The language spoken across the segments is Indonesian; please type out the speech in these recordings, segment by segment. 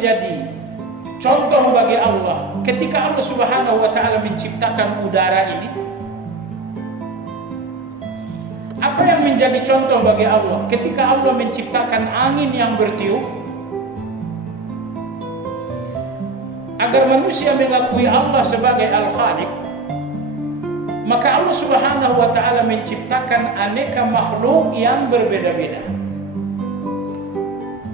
menjadi contoh bagi Allah ketika Allah Subhanahu wa ta'ala menciptakan udara ini? Apa yang menjadi contoh bagi Allah ketika Allah menciptakan angin yang bertiup? Agar manusia mengakui Allah sebagai Al-Khaliq, maka Allah Subhanahu wa ta'ala menciptakan aneka makhluk yang berbeda-beda.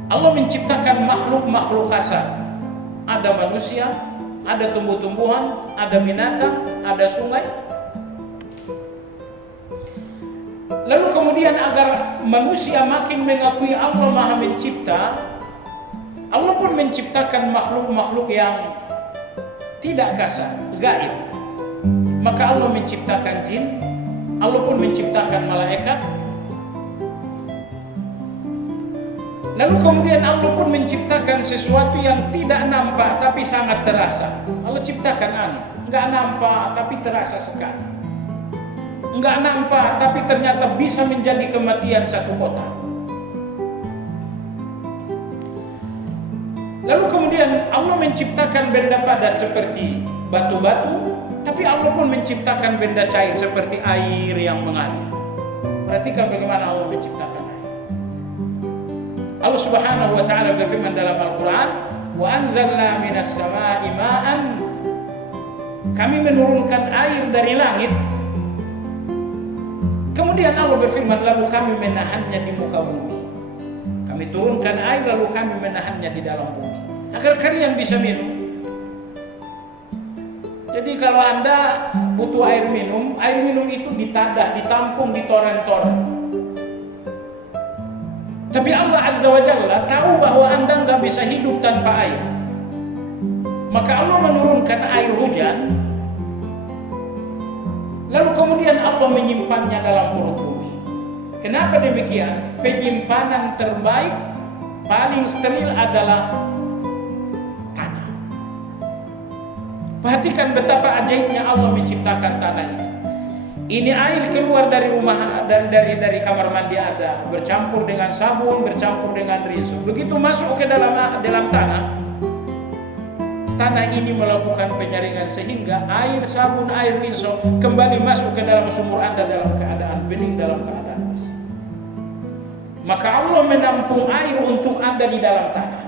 Allah menciptakan makhluk-makhluk kasar. Ada manusia, ada tumbuh-tumbuhan, ada binatang, ada sungai. Lalu kemudian agar manusia makin mengakui Allah Maha Mencipta, Allah pun menciptakan makhluk-makhluk yang tidak kasar, gaib. Maka Allah menciptakan jin, Allah pun menciptakan malaikat. Lalu kemudian Allah pun menciptakan sesuatu yang tidak nampak tapi sangat terasa. Allah ciptakan angin, enggak nampak tapi terasa sekali. Enggak nampak tapi ternyata bisa menjadi kematian satu kota. Lalu kemudian Allah menciptakan benda padat seperti batu-batu, tapi Allah pun menciptakan benda cair seperti air yang mengalir. Perhatikan bagaimana Allah menciptakan air. Allah Subhanahu wa ta'ala berfirman dalam Al-Quran, wa anzalna minas sama'i ma'an, kami menurunkan air dari langit. Kemudian Allah berfirman, lalu kami menahannya di muka bumi. Kami turunkan air lalu kami menahannya di dalam bumi agar kalian bisa minum. Jadi kalau Anda butuh air minum itu ditadah, ditampung di toren-toren. Tapi Allah Azza wa Jalla tahu bahwa Anda nggak bisa hidup tanpa air. Maka Allah menurunkan air hujan, lalu kemudian Allah menyimpannya dalam perut bumi. Kenapa demikian? Penyimpanan terbaik, paling steril adalah tanah. Perhatikan betapa ajaibnya Allah menciptakan tanah itu. Ini air keluar dari rumah, dari kamar mandi ada, bercampur dengan sabun, bercampur dengan rinso. Begitu masuk ke dalam tanah, tanah ini melakukan penyaringan sehingga air sabun, air rinso kembali masuk ke dalam sumur Anda dalam keadaan bening, dalam keadaan bersih. Maka Allah menampung air untuk Anda di dalam tanah.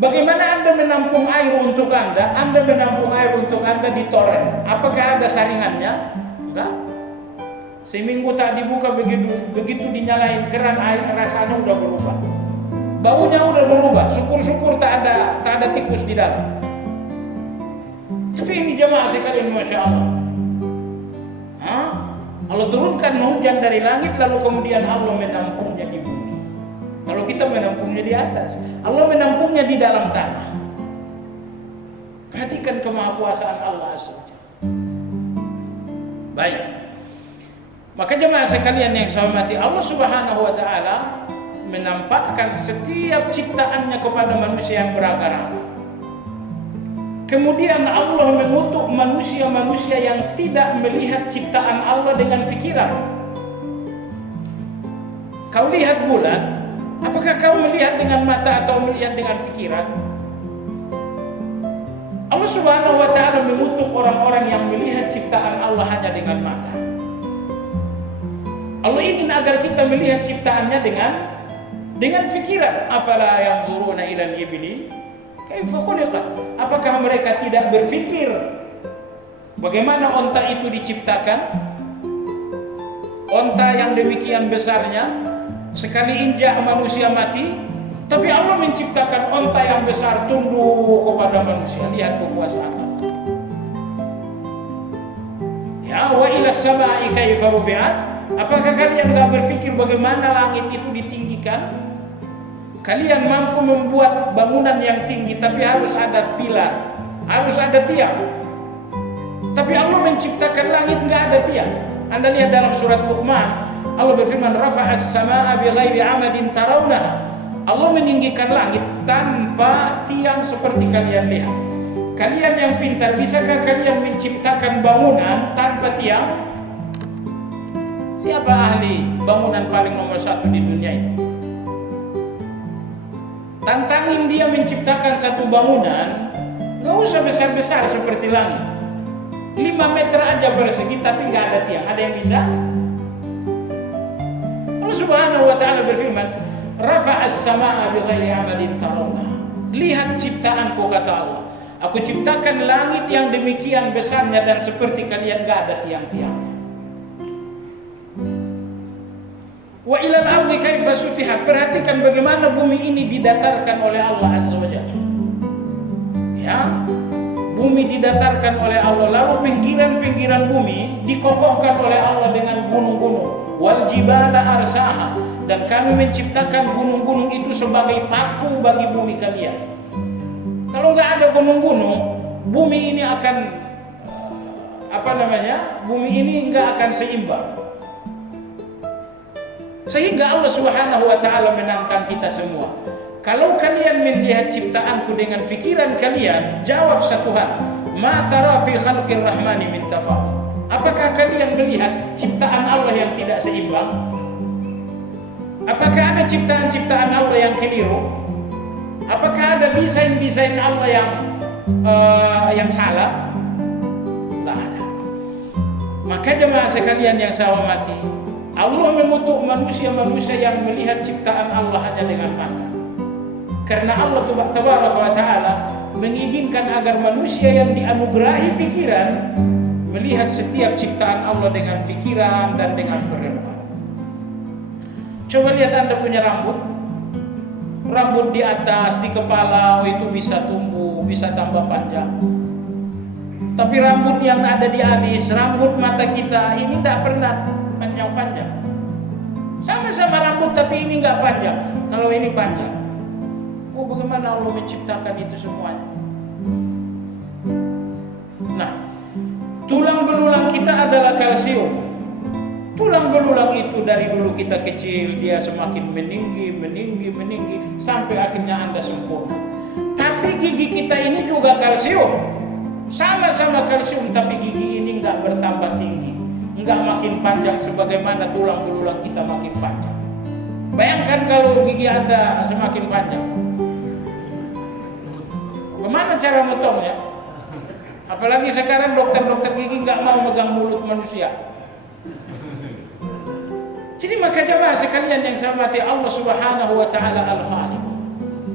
Bagaimana Anda menampung air untuk Anda? Anda menampung air untuk Anda di toren. Apakah ada saringannya? Enggak. Seminggu tak dibuka, begitu dinyalain keran, air rasanya udah berubah. Baunya udah berubah. Syukur-syukur tak ada tikus di dalam. Tapi ini jemaah sekalian, masya Allah. Allah turunkan hujan dari langit, lalu kemudian Allah menampungnya di bumi. Kalau kita menampungnya di atas, Allah menampungnya di dalam tanah. Perhatikan kemahakuasaan Allah Azza wa Jalla. Baik. Maka jemaah sekalian yang saya hormati, Allah Subhanahu wa ta'ala menampakkan setiap ciptaannya kepada manusia yang beragama. Kemudian Allah mengutuk manusia-manusia yang tidak melihat ciptaan Allah dengan pikiran. Kau lihat bulan, apakah kau melihat dengan mata atau melihat dengan pikiran? Allah Subhanahu wa ta'ala mengutuk orang-orang yang melihat ciptaan Allah hanya dengan mata. Allah ingin agar kita melihat ciptaannya dengan pikiran. Afala yanzuruna ilal ibli kaifa khuliqat? Apakah mereka tidak berpikir bagaimana onta itu diciptakan? Onta yang demikian besarnya, sekali injak manusia mati. Tapi Allah menciptakan onta yang besar tunduk kepada manusia. Lihat kekuasaan Allah. Ya, wa ila samai kaifa rufi'at? Apakah kalian enggak berpikir bagaimana langit itu ditinggikan? Kalian mampu membuat bangunan yang tinggi, tapi harus ada pilar, harus ada tiang. Tapi Allah menciptakan langit enggak ada tiang. Anda lihat dalam surat Luqman, Allah berfirman, rafa'as samaa'a bighairi 'amadin tarawnaha. Allah meninggikan langit tanpa tiang seperti kalian lihat. Kalian yang pintar, bisakah kalian menciptakan bangunan tanpa tiang? Siapa ahli bangunan paling nomor 1 di dunia ini? Tantangin dia menciptakan satu bangunan, nggak usah besar-besar seperti langit. 5 meter aja persegi tapi nggak ada tiang. Ada yang bisa? Allah Subhanahu wa ta'ala berfirman, Rafa'as sama'a bighairi amalin tarawna. Lihat ciptaanku, kata Allah. Aku ciptakan langit yang demikian besarnya dan seperti kalian nggak ada tiang-tiang. Wa ilal ardi kaifa sutihat. Perhatikan bagaimana bumi ini didatarkan oleh Allah Azza wa Jalla. Ya, bumi didatarkan oleh Allah, lalu pinggiran-pinggiran bumi dikokohkan oleh Allah dengan gunung-gunung. Wal jibala arsaha, dan kami menciptakan gunung-gunung itu sebagai paku bagi bumi kalian. Kalau nggak ada gunung-gunung, bumi ini akan bumi ini nggak akan seimbang. Sehingga Allah Subhanahu wa ta'ala menantang kita semua. Kalau kalian melihat ciptaanku dengan fikiran kalian, jawab satu hal. Ma tara fi khalqir rahmani min tafawut. Apakah kalian melihat ciptaan Allah yang tidak seimbang? Apakah ada ciptaan-ciptaan Allah yang keliru? Apakah ada desain-desain Allah yang salah? Tidak ada. Maka jemaah sekalian yang saya hormati, Allah mengutuk manusia-manusia yang melihat ciptaan Allah hanya dengan mata. Karena Allah Tabaraka wa Ta'ala menginginkan agar manusia yang dianugerahi fikiran melihat setiap ciptaan Allah dengan fikiran dan dengan perenungan. Coba lihat Anda punya rambut. Rambut di atas, di kepala itu bisa tumbuh, bisa tambah panjang. Tapi rambut yang ada di alis, rambut mata kita ini tidak pernah panjang-panjang. Sama-sama rambut tapi ini nggak panjang. Kalau ini panjang. Oh, bagaimana Allah menciptakan itu semuanya? Nah, tulang belulang kita adalah kalsium. Tulang belulang itu dari dulu kita kecil dia semakin meninggi sampai akhirnya Anda sempurna. Tapi gigi kita ini juga kalsium. Sama-sama kalsium tapi gigi ini nggak bertambah tinggi, nggak makin panjang sebagaimana tulang belulang kita makin panjang. Bayangkan kalau gigi Anda semakin panjang, bagaimana cara motongnya? Apalagi sekarang dokter-dokter gigi nggak mau megang mulut manusia. Jadi maka jemaah sekalian yang saya hormati, Allah Subhanahu wa Ta'ala Al-Khaliq,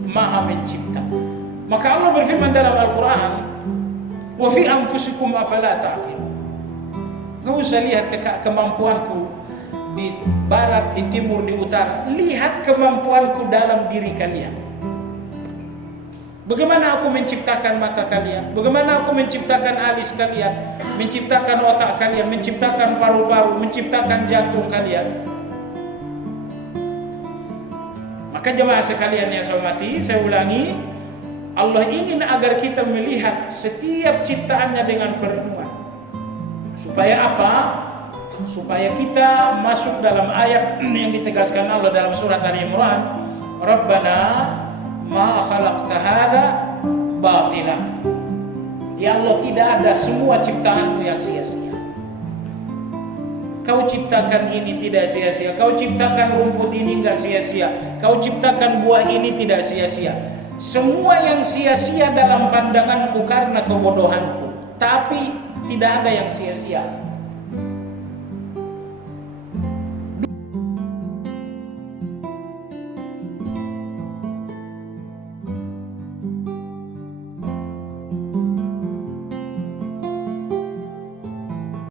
Maha Mencipta. Maka Allah berfirman dalam Al-Quran, wa fi anfusikum afala ta'qilun. Kau usah lihat kemampuanku di barat, di timur, di utara. Lihat kemampuanku dalam diri kalian. Bagaimana aku menciptakan mata kalian, bagaimana aku menciptakan alis kalian, menciptakan otak kalian, menciptakan paru-paru, menciptakan jantung kalian. Maka jemaah sekalian yang saya hormati, saya ulangi, Allah ingin agar kita melihat setiap ciptaannya dengan perenungan. Supaya apa? Supaya kita masuk dalam ayat yang ditegaskan Allah dalam surat Ali Imran, Rabbana ma khalaqta hadza batila. Ya Allah, tidak ada semua ciptaanmu yang sia-sia. Kau ciptakan ini tidak sia-sia. Kau ciptakan rumput ini enggak sia-sia. Kau ciptakan buah ini tidak sia-sia. Semua yang sia-sia dalam pandanganku karena kebodohanku. Tapi tidak ada yang sia-sia